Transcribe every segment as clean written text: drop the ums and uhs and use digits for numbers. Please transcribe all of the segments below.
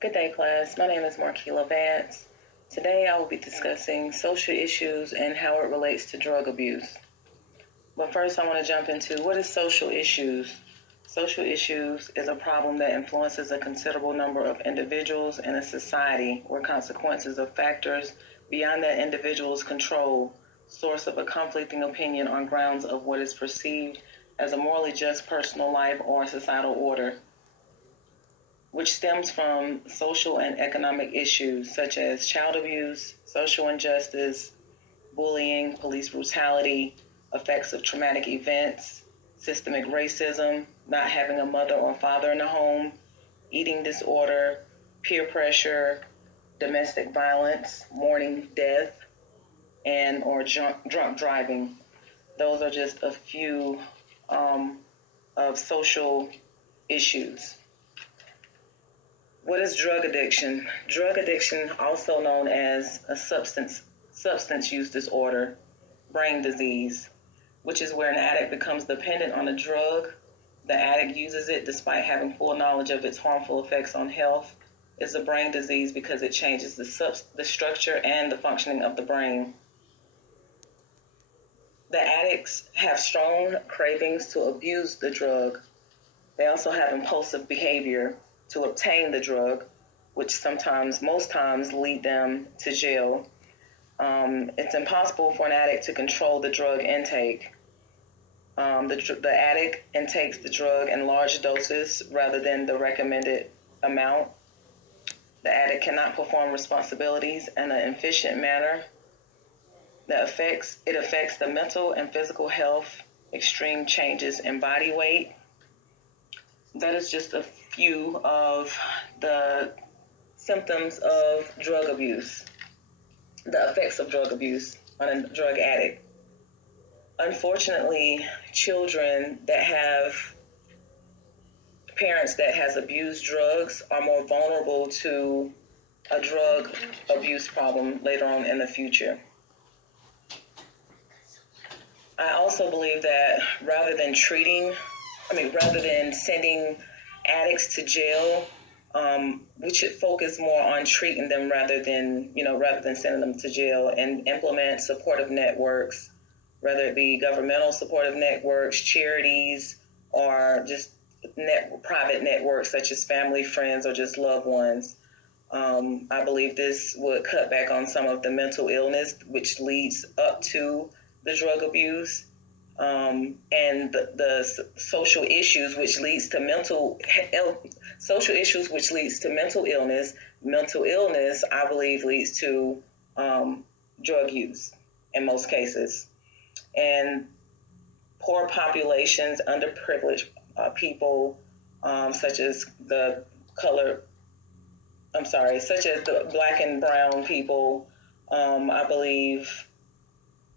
Good day, class. My name is Marquila Vance. Today I will be discussing social issues and how it relates to drug abuse. But first, I want to jump into what is social issues. Social issues is a problem that influences a considerable number of individuals in a society where consequences of factors beyond that individual's control, source of a conflicting opinion on grounds of what is perceived as a morally just personal life or societal order, which stems from social and economic issues such as child abuse, social injustice, bullying, police brutality, effects of traumatic events, systemic racism, not having a mother or father in the home, eating disorder, peer pressure, domestic violence, mourning death, and or drunk driving. Those are just a few of social issues. What is drug addiction? Drug addiction, also known as a substance use disorder, brain disease, which is where an addict becomes dependent on a drug. The addict uses it despite having full knowledge of its harmful effects on health. It's a brain disease because it changes the structure and the functioning of the brain. The addicts have strong cravings to abuse the drug. They also have impulsive behavior to obtain the drug, which sometimes, most times, lead them to jail. It's impossible for an addict to control the drug intake. The addict intakes the drug in large doses rather than the recommended amount. The addict cannot perform responsibilities in an efficient manner. It affects the mental and physical health, extreme changes in body weight. That is just a few of the symptoms of drug abuse, the effects of drug abuse on a drug addict. Unfortunately, children that have parents that has abused drugs are more vulnerable to a drug abuse problem later on in the future. I also believe that rather than sending addicts to jail, we should focus more on treating them rather than sending them to jail, and implement supportive networks, whether it be governmental supportive networks, charities, or just private networks such as family, friends, or just loved ones. I believe this would cut back on some of the mental illness which leads up to the drug abuse, and the social issues which leads to mental illness. Mental illness, I believe, leads to drug use in most cases, and poor populations, underprivileged people, such as the color. Such as the black and brown people. I believe,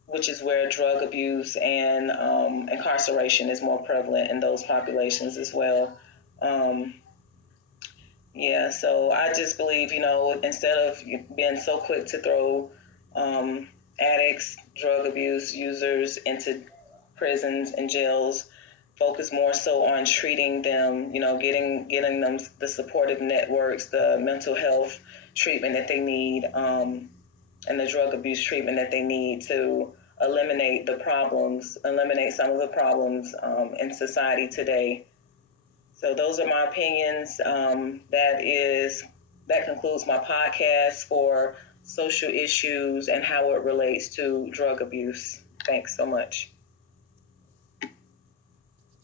which is where drug abuse and incarceration is more prevalent in those populations as well. Um, yeah, so I just believe, instead of being so quick to throw addicts, drug abuse users into prisons and jails, focus more so on treating them, getting them the supportive networks, the mental health treatment that they need, and the drug abuse treatment that they need to eliminate some of the problems in society today. So those are my opinions. That concludes my podcast for social issues and how it relates to drug abuse. Thanks so much.